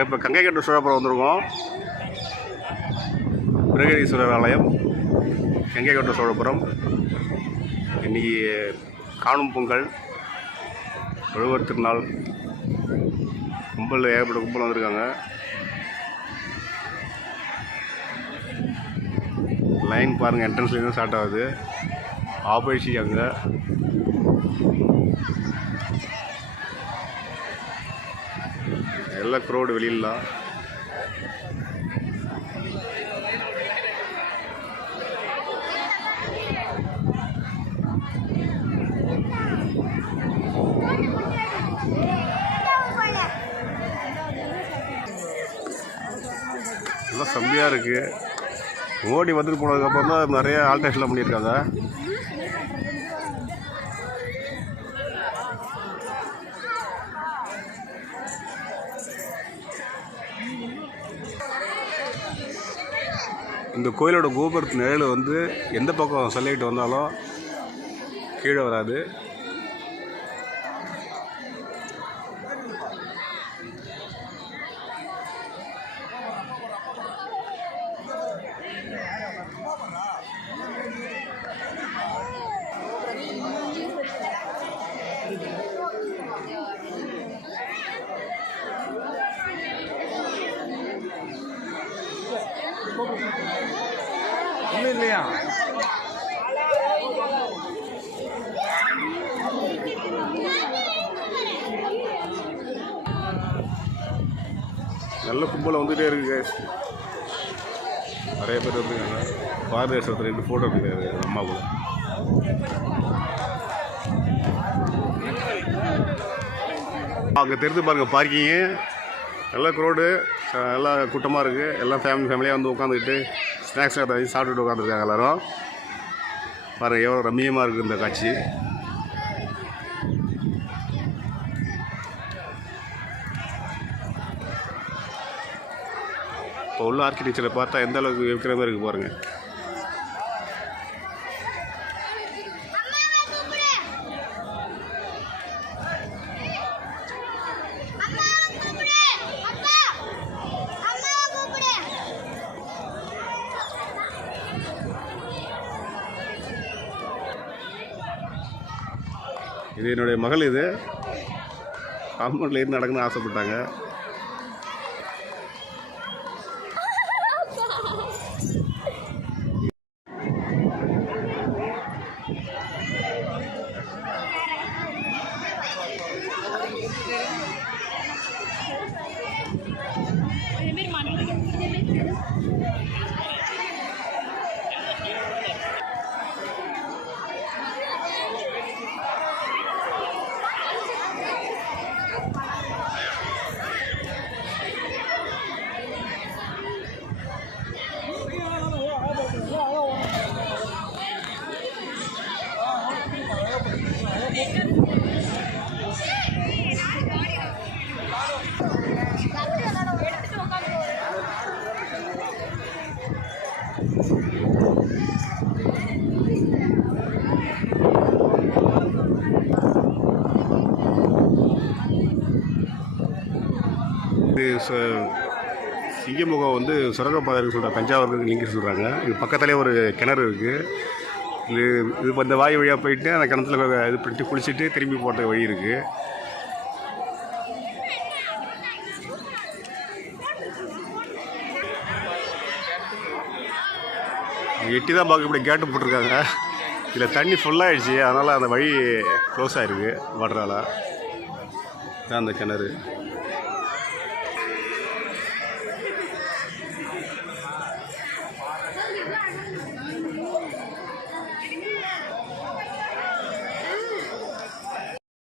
இப்போ கங்கைகொண்ட சோழபுரம் வந்திருக்கோம். பிரகதீஸ்வரர் ஆலயம், கங்கைகொண்ட சோழபுரம். இன்றைக்கி காணும் பொங்கல், உழவர் திருநாள். கும்பல் ஏகப்பட்ட கும்பல் வந்திருக்காங்க. லைன் பாருங்கள், என்ட்ரன்ஸ்லேருந்து ஸ்டார்ட் ஆகுது. ஆப்போசி அங்கே எல்லா க்ரௌடு வெளியிலாம். எல்லாம் செம்மையாக இருக்குது. மோடி வந்துட்டு போனதுக்கப்புறம் தான் நிறைய ஆல்ட்ரேஷன்லாம் பண்ணியிருக்காங்க. இந்த கோயிலோட கோபுரத்து நிழல் வந்து எந்த பக்கம் சன்லைட் வந்தாலும் கீழே வராது. இல்லையா நல்ல கும்பல வந்துட்டே இருக்கு. நிறைய பேர் வந்துருக்காங்க. பாரதேசத்தில் 2 ஃபோட்டோ எடுக்கிறாரு அம்மா கூட. அங்கே தெரிஞ்சு பாருங்கள், பார்க்கிங்கு நல்லா க்ரௌடு, நல்லா கூட்டமாக இருக்குது. எல்லாம் ஃபேமிலியாக வந்து உட்காந்துக்கிட்டு ஸ்நாக்ஸ் சாப்பிட்டுட்டு உட்காந்துருக்காங்க எல்லோரும். பாருங்கள் எவ்வளோ ரம்மியமாக இருக்குது இந்த காட்சி. இப்போ உள்ள ஆர்கிடெக்சரை பார்த்தா எந்த அளவுக்கு இருக்கிற மாதிரி இருக்குது பாருங்கள். இது என்னுடைய மகள். இது காம்பவுண்டில் இருந்து நடக்கணும்னு ஆசைப்பட்டாங்க. சிங்கமுகம் வந்து சுரங்கப்பாதைன்னு சொல்கிறாங்க, தஞ்சாவூருக்கு லிங்க் சொல்கிறாங்க. இது பக்கத்துலேயே ஒரு கிணறு இருக்குது. இது இப்போ இந்த வாயு வழியாக போயிட்டு அந்த கிணத்துல இது பண்ணிட்டு குளிச்சுட்டு திரும்பி போகிற வழி இருக்குது. எட்டி தான் பார்க்க இப்படி கேட்டு போட்டிருக்காங்க. இதில் தண்ணி ஃபுல்லாகிடுச்சு, அதனால் அந்த வழி க்ளோஸ் ஆகிருக்கு வாட்டரால். தான் அந்த கிணறு.